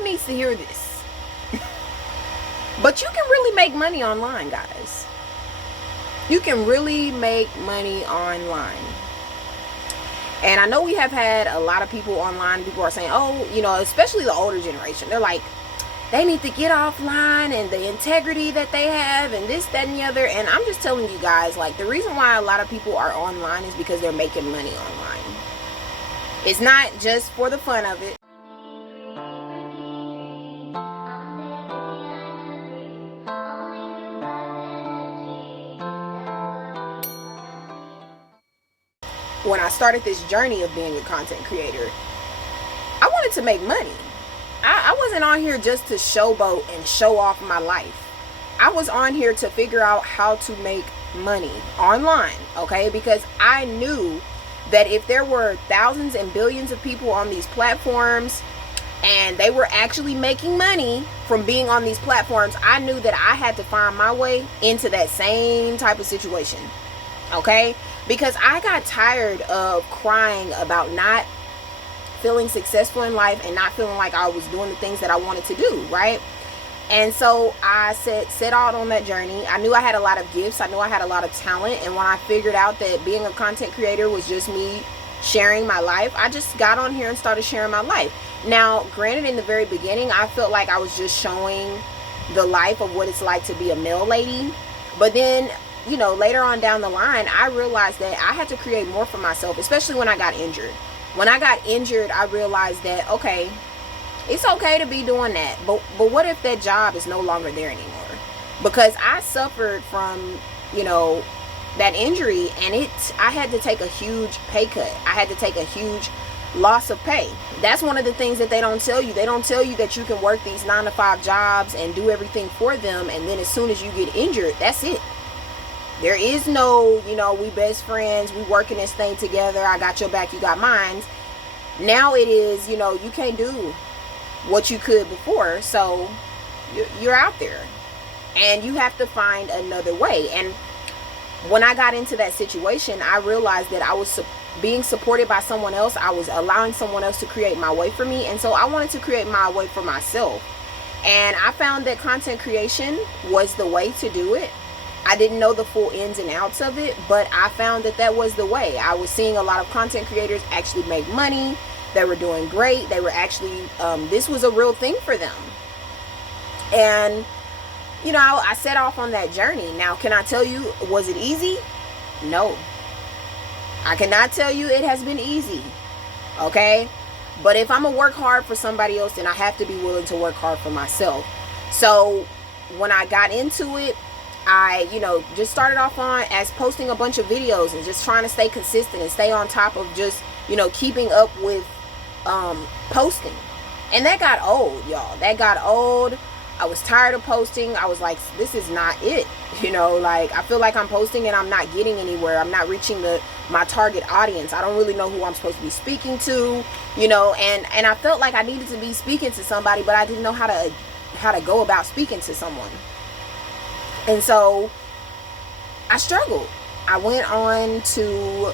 Who needs to hear this? But you can really make money online, guys. You can really make money online. And I know we have had a lot of people online. People are saying, oh, you know, especially the older generation. They're like, they need to get offline and the integrity that they have and this, that, and the other. And I'm just telling you guys, like, the reason why a lot of people are online is because they're making money online. It's not just for the fun of it. When I started this journey of being a content creator, I wanted to make money. I wasn't on here just to showboat and show off my life. I was on here to figure out how to make money online, okay? Because I knew that if there were thousands and billions of people on these platforms and they were actually making money from being on these platforms, I knew that I had to find my way into that same type of situation, okay? Because I got tired of crying about not feeling successful in life and not feeling like I was doing the things that I wanted to do, right? And so I set out on that journey. I knew I had a lot of gifts. I knew I had a lot of talent. And when I figured out that being a content creator was just me sharing my life, I just got on here and started sharing my life. Now, granted, in the very beginning, I felt like I was just showing the life of what it's like to be a mail lady. But then, you know, later on down the line, I realized that I had to create more for myself, especially when I got injured. When I got injured, I realized that, okay, it's okay to be doing that, but what if that job is no longer there anymore? Because I suffered from, you know, that injury, and I had to take a huge pay cut. I had to take a huge loss of pay. That's one of the things that they don't tell you. They don't tell you that you can work these 9-to-5 jobs and do everything for them, and then as soon as you get injured, that's it. There is no, you know, we best friends, we working this thing together, I got your back, you got mine. Now it is, you know, you can't do what you could before, so you're out there. And you have to find another way. And when I got into that situation, I realized that I was being supported by someone else. I was allowing someone else to create my way for me. And so I wanted to create my way for myself. And I found that content creation was the way to do it. I didn't know the full ins and outs of it, but I found that that was the way. I was seeing a lot of content creators actually make money. They were doing great. They were actually, this was a real thing for them. And, you know, I set off on that journey. Now, can I tell you, was it easy? No. I cannot tell you it has been easy. Okay? But if I'm going to work hard for somebody else, then I have to be willing to work hard for myself. So when I got into it, I, you know, just started off on as posting a bunch of videos and just trying to stay consistent and stay on top of just, you know, keeping up with posting. And that got old, y'all. That got old. I was tired of posting. I was like, this is not it. You know, like, I feel like I'm posting and I'm not getting anywhere. I'm not reaching my target audience. I don't really know who I'm supposed to be speaking to, you know, and I felt like I needed to be speaking to somebody, but I didn't know how to go about speaking to someone. And so I struggled. I went on to,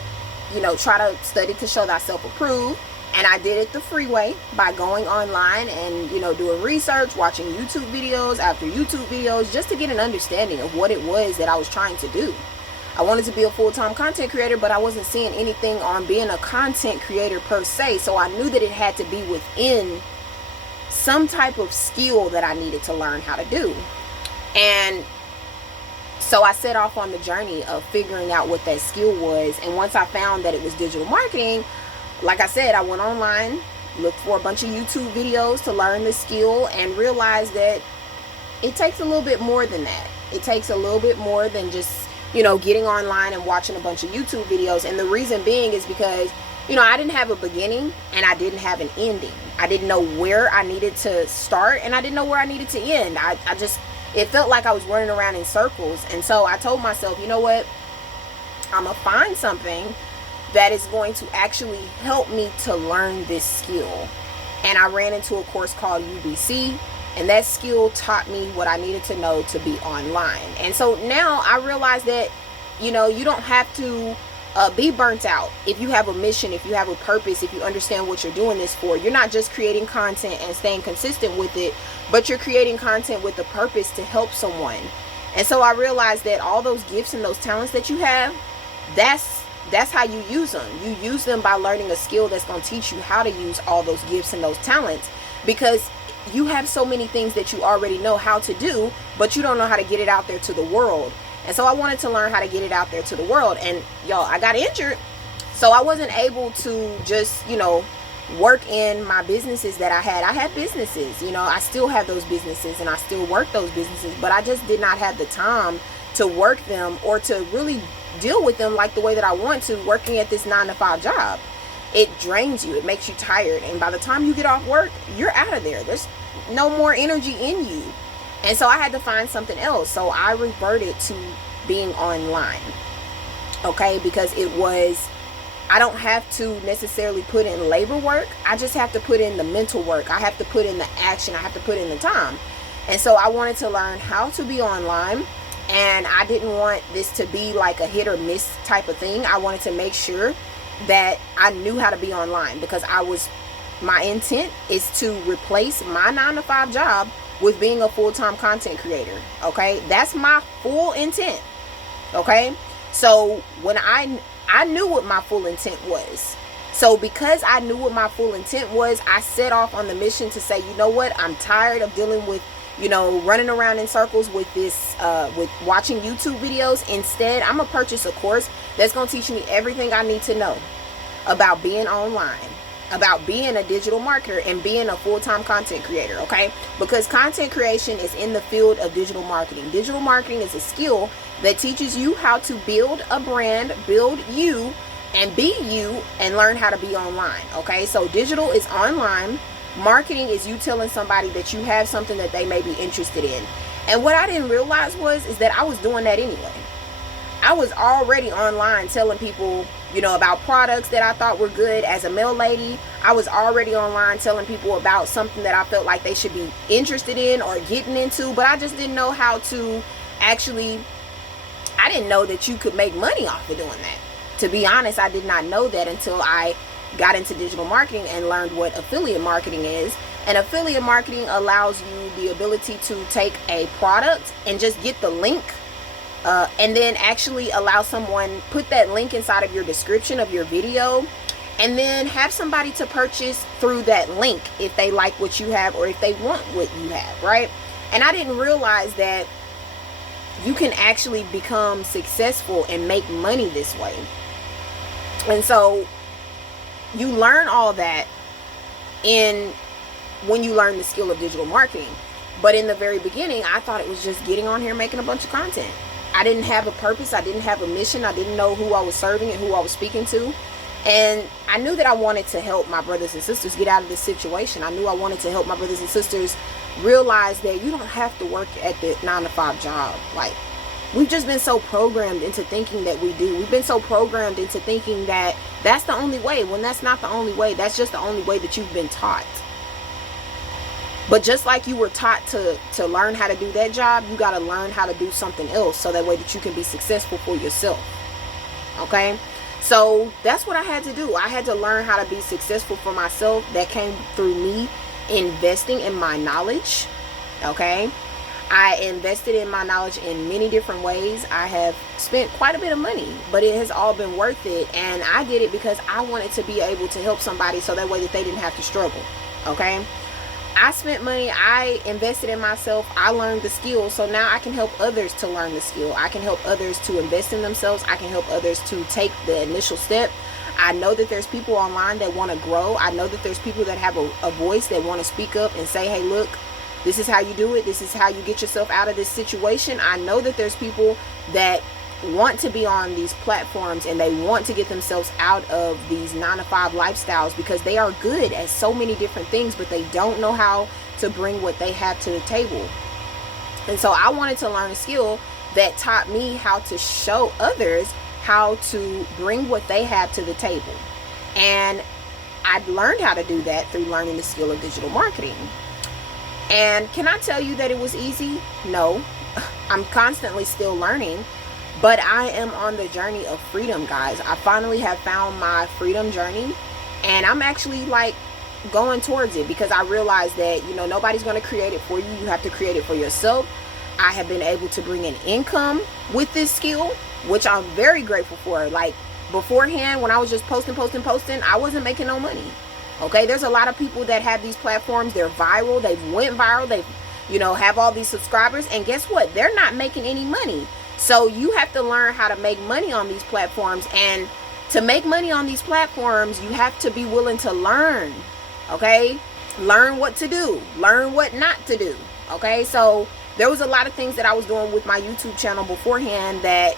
you know, try to study to show thyself approved. And I did it the free way by going online and, you know, doing research, watching YouTube videos after YouTube videos, just to get an understanding of what it was that I was trying to do. I wanted to be a full-time content creator, but I wasn't seeing anything on being a content creator per se. So I knew that it had to be within some type of skill that I needed to learn how to do. And so I set off on the journey of figuring out what that skill was. And once I found that it was digital marketing, like I said, I went online, looked for a bunch of YouTube videos to learn the skill, and realized that it takes a little bit more than that. It takes a little bit more than just, you know, getting online and watching a bunch of YouTube videos. And the reason being is because, you know, I didn't have a beginning and I didn't have an ending. I didn't know where I needed to start and I didn't know where I needed to end. It felt like I was running around in circles. And so I told myself, you know what, I'm gonna find something that is going to actually help me to learn this skill. And I ran into a course called UBC, and that skill taught me what I needed to know to be online. And so now I realize that, you know, you don't have to be burnt out. If you have a mission, if you have a purpose, if you understand what you're doing this for, you're not just creating content and staying consistent with it, but you're creating content with a purpose to help someone. And so I realized that all those gifts and those talents that you have, that's how you use them. You use them by learning a skill that's going to teach you how to use all those gifts and those talents, because you have so many things that you already know how to do, but you don't know how to get it out there to the world. And so I wanted to learn how to get it out there to the world. And y'all, I got injured, so I wasn't able to just, work in my businesses that I had. I had businesses, I still have those businesses and I still work those businesses, but I just did not have the time to work them or to really deal with them like the way that I want to, working at this 9-to-5 job. It drains you. It makes you tired. And by the time you get off work, you're out of there. There's no more energy in you. And so I had to find something else. So I reverted to being online. Okay? Because I don't have to necessarily put in labor work. I just have to put in the mental work. I have to put in the action. I have to put in the time. And so I wanted to learn how to be online. And I didn't want this to be like a hit or miss type of thing. I wanted to make sure that I knew how to be online, because my intent is to replace my 9-to-5 job with being a full-time content creator. Okay, that's my full intent. Okay, so when I knew what my full intent was. So because I knew what my full intent was, I set off on the mission to say, you know what, I'm tired of dealing with running around in circles with this, with watching YouTube videos. Instead, I'm gonna purchase a course that's gonna teach me everything I need to know about being online, about being a digital marketer, and being a full-time content creator. Okay, because content creation is in the field of digital marketing. Digital marketing is a skill that teaches you how to build a brand, build you, and be you, and learn how to be online. Okay, so digital is online. Marketing is you telling somebody that you have something that they may be interested in. And what I didn't realize is that I was doing that anyway. I was already online telling people, about products that I thought were good as a mail lady. I was already online telling people about something that I felt like they should be interested in or getting into, but I just didn't know how to actually, I didn't know that you could make money off of doing that. To be honest, I did not know that until I got into digital marketing and learned what affiliate marketing is. And affiliate marketing allows you the ability to take a product and just get the link, and then actually allow someone, put that link inside of your description of your video, and then have somebody to purchase through that link if they like what you have or if they want what you have, right? And I didn't realize that you can actually become successful and make money this way. And so you learn all that when you learn the skill of digital marketing. But in the very beginning, I thought it was just getting on here making a bunch of content. I didn't have a purpose. I didn't have a mission. I didn't know who I was serving and who I was speaking to. And I knew that I wanted to help my brothers and sisters get out of this situation. I knew I wanted to help my brothers and sisters realize that you don't have to work at the 9-to-5 job. Like, we've just been so programmed into thinking that we do. We've been so programmed into thinking that that's the only way, when that's not the only way. That's just the only way that you've been taught. But just like you were taught to learn how to do that job, you got to learn how to do something else, so that way that you can be successful for yourself. Okay? So that's what I had to do. I had to learn how to be successful for myself. That came through me investing in my knowledge. Okay? I invested in my knowledge in many different ways. I have spent quite a bit of money, but it has all been worth it. And I did it because I wanted to be able to help somebody, so that way that they didn't have to struggle. Okay? I spent money. I invested in myself. I learned the skill. So now I can help others to learn the skill. I can help others to invest in themselves. I can help others to take the initial step. I know that there's people online that want to grow. I know that there's people that have a voice that want to speak up and say, hey, look, this is how you do it. This is how you get yourself out of this situation. I know that there's people that want to be on these platforms and they want to get themselves out of these 9-to-5 lifestyles, because they are good at so many different things, but they don't know how to bring what they have to the table. And so I wanted to learn a skill that taught me how to show others how to bring what they have to the table. And I learned how to do that through learning the skill of digital marketing. And can I tell you that it was easy? No. I'm constantly still learning. But I am on the journey of freedom, guys. I finally have found my freedom journey, and I'm actually like going towards it, because I realized that, you know, nobody's going to create it for you. You have to create it for yourself. I have been able to bring in income with this skill, which I'm very grateful for. Like, beforehand, when I was just posting, I wasn't making no money. Okay, there's a lot of people that have these platforms. They're viral. They've went viral. They've, you know, have all these subscribers, and guess what? They're not making any money. So you have to learn how to make money on these platforms, and to make money on these platforms, you have to be willing to learn. Okay, learn what to do, learn what not to do. Okay, so there was a lot of things that I was doing with my YouTube channel beforehand that,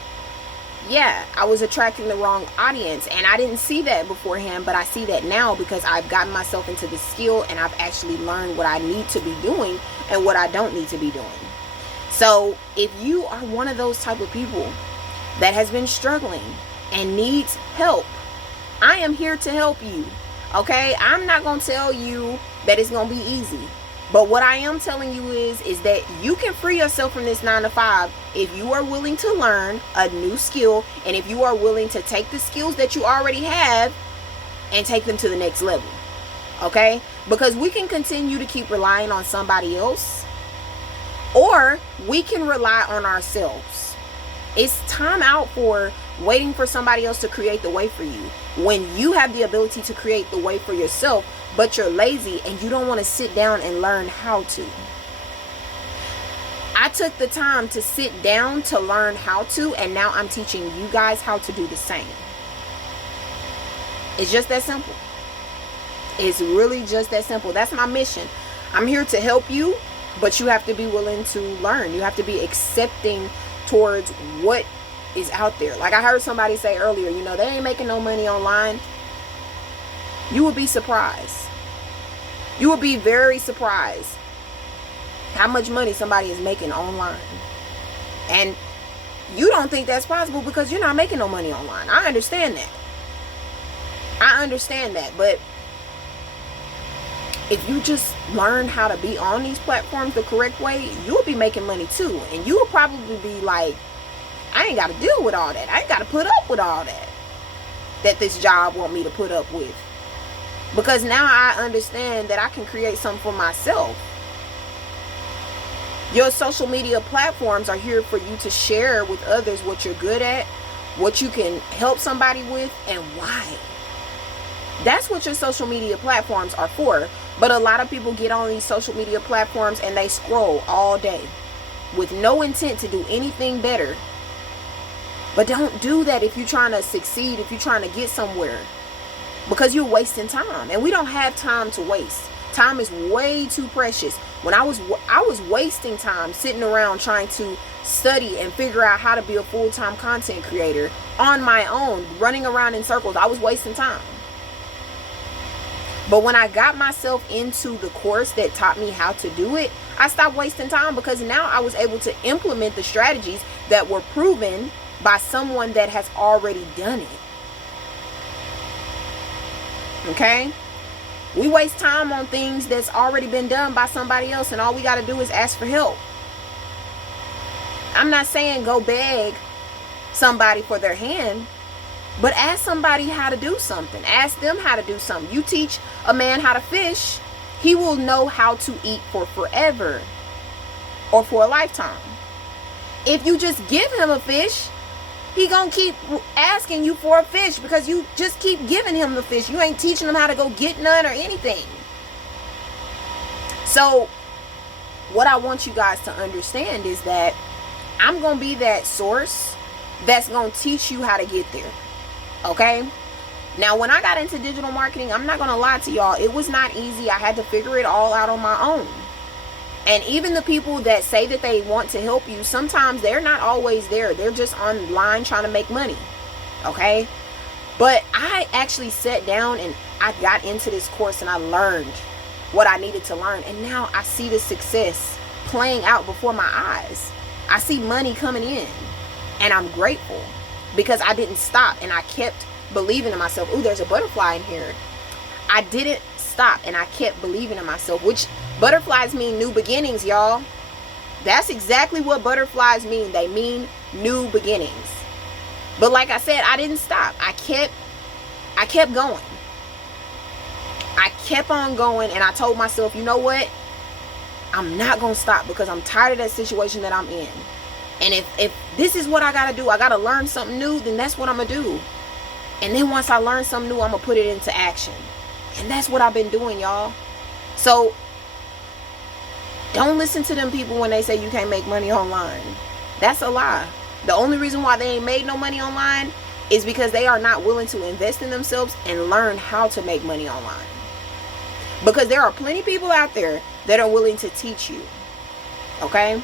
yeah, I was attracting the wrong audience, and I didn't see that beforehand, but I see that now, because I've gotten myself into the skill, and I've actually learned what I need to be doing and what I don't need to be doing. So if you are one of those type of people that has been struggling and needs help, I am here to help you. Okay, I'm not gonna tell you that it's gonna be easy, but what I am telling you is that you can free yourself from this 9 to 5 if you are willing to learn a new skill, and if you are willing to take the skills that you already have and take them to the next level. Okay, because we can continue to keep relying on somebody else, or we can rely on ourselves. It's time out for waiting for somebody else to create the way for you, when you have the ability to create the way for yourself, but you're lazy and you don't want to sit down and learn how to. I took the time to sit down to learn how to, and now I'm teaching you guys how to do the same. It's just that simple. It's really just that simple. That's my mission. I'm here to help you, but you have to be willing to learn. You have to be accepting towards what is out there. Like I heard somebody say earlier, you know, they ain't making no money online. You would be surprised. You would be very surprised how much money somebody is making online. And you don't think that's possible because you're not making no money online. I understand that. But if you just learn how to be on these platforms the correct way, you'll be making money too. And you'll probably be like, I ain't got to deal with all that. I ain't got to put up with all that this job want me to put up with. Because now I understand that I can create something for myself. Your social media platforms are here for you to share with others what you're good at, what you can help somebody with, and why. That's what your social media platforms are for. But a lot of people get on these social media platforms and they scroll all day with no intent to do anything better. But don't do that if you're trying to succeed, if you're trying to get somewhere, because you're wasting time. And we don't have time to waste. Time is way too precious. When I was wasting time sitting around trying to study and figure out how to be a full-time content creator on my own, running around in circles. I was wasting time. But when I got myself into the course that taught me how to do it, I stopped wasting time, because now I was able to implement the strategies that were proven by someone that has already done it. Okay? We waste time on things that's already been done by somebody else, and all we got to do is ask for help. I'm not saying go beg somebody for their hand, but ask somebody how to do something. Ask them how to do something. You teach a man how to fish, he will know how to eat for forever or for a lifetime. If you just give him a fish, he gonna keep asking you for a fish because you just keep giving him the fish. You ain't teaching him how to go get none or anything. So what I want you guys to understand is that I'm gonna be that source that's gonna teach you how to get there. Okay? Now, when I got into digital marketing, I'm not gonna lie to y'all, it was not easy. I had to figure it all out on my own. And even the people that say that they want to help you, sometimes they're not always there. They're just online trying to make money. Okay? But I actually sat down and I got into this course and I learned what I needed to learn. And now I see the success playing out before my eyes. I see money coming in. And I'm grateful because I didn't stop and I kept believing in myself. Ooh, there's a butterfly in here. I didn't stop and I kept believing in myself, which butterflies mean new beginnings, y'all. That's exactly what butterflies mean. They mean new beginnings. But like I said, I didn't stop. I kept going. I kept on going, and I told myself, you know what? I'm not going to stop, because I'm tired of that situation that I'm in. And if this is what I got to do, I got to learn something new, then that's what I'm going to do. And then once I learn something new, I'm going to put it into action. And that's what I've been doing, y'all. So don't listen to them people when they say you can't make money online. That's a lie. The only reason why they ain't made no money online is because they are not willing to invest in themselves and learn how to make money online. Because there are plenty of people out there that are willing to teach you. Okay?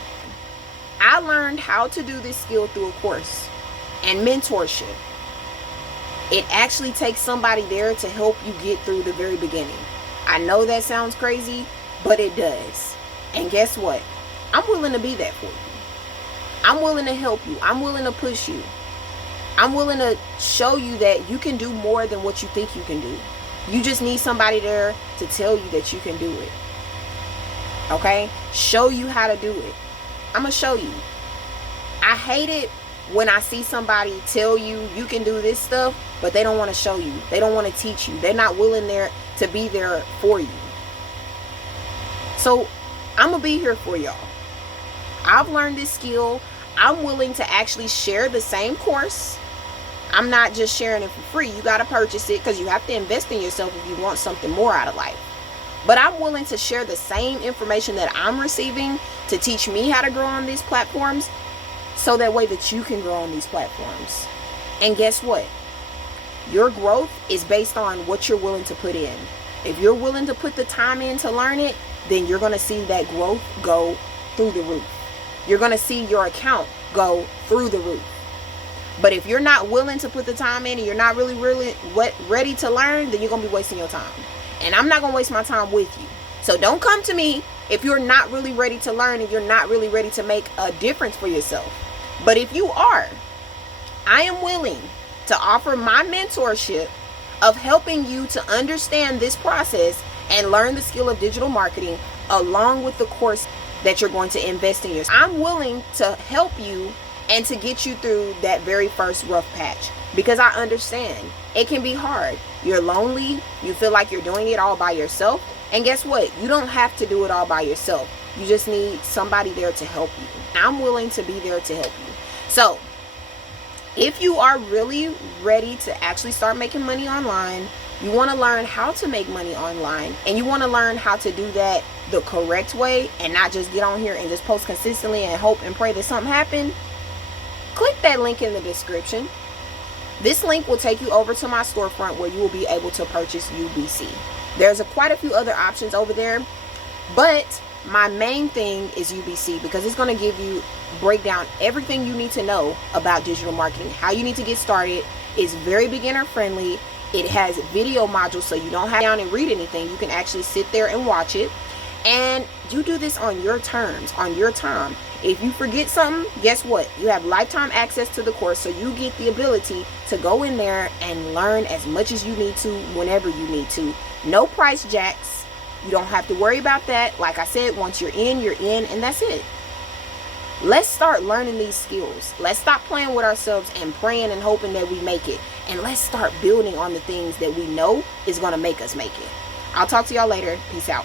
I learned how to do this skill through a course and mentorship. It actually takes somebody there to help you get through the very beginning. I know that sounds crazy, but it does. And guess what? I'm willing to be that for you. I'm willing to help you. I'm willing to push you. I'm willing to show you that you can do more than what you think you can do. You just need somebody there to tell you that you can do it. Okay? Show you how to do it. I'm going to show you. I hate it when I see somebody tell you you can do this stuff, but they don't want to show you. They don't want to teach you. They're not willing there to be there for you. So I'm going to be here for y'all. I've learned this skill. I'm willing to actually share the same course. I'm not just sharing it for free. You got to purchase it, because you have to invest in yourself if you want something more out of life. But I'm willing to share the same information that I'm receiving to teach me how to grow on these platforms, so that way that you can grow on these platforms. And guess what? Your growth is based on what you're willing to put in. If you're willing to put the time in to learn it, then you're going to see that growth go through the roof. You're going to see your account go through the roof. But if you're not willing to put the time in and you're not really ready to learn, then you're going to be wasting your time. And I'm not going to waste my time with you. So don't come to me if you're not really ready to learn and you're not really ready to make a difference for yourself. But if you are, I am willing to offer my mentorship of helping you to understand this process and learn the skill of digital marketing, along with the course that you're going to invest in yourself. I'm willing to help you and to get you through that very first rough patch, because I understand it can be hard. You're lonely. You feel like you're doing it all by yourself. And guess what? You don't have to do it all by yourself. You just need somebody there to help you. I'm willing to be there to help you. So if you are really ready to actually start making money online, you want to learn how to make money online, and you want to learn how to do that the correct way and not just get on here and just post consistently and hope and pray that something happens, click that link in the description. This link will take you over to my storefront where you will be able to purchase UBC. There's quite a few other options over there, but my main thing is UBC, because it's going to break down everything you need to know about digital marketing, how you need to get started. It's very beginner friendly. It has video modules, so you don't have to sit down and read anything. You can actually sit there and watch it. And you do this on your terms, on your time. If you forget something, guess what? You have lifetime access to the course, so you get the ability to go in there and learn as much as you need to, whenever you need to. No price jacks. You don't have to worry about that. Like I said, once you're in, and that's it. Let's start learning these skills. Let's stop playing with ourselves and praying and hoping that we make it. And let's start building on the things that we know is going to make us make it. I'll talk to y'all later. Peace out.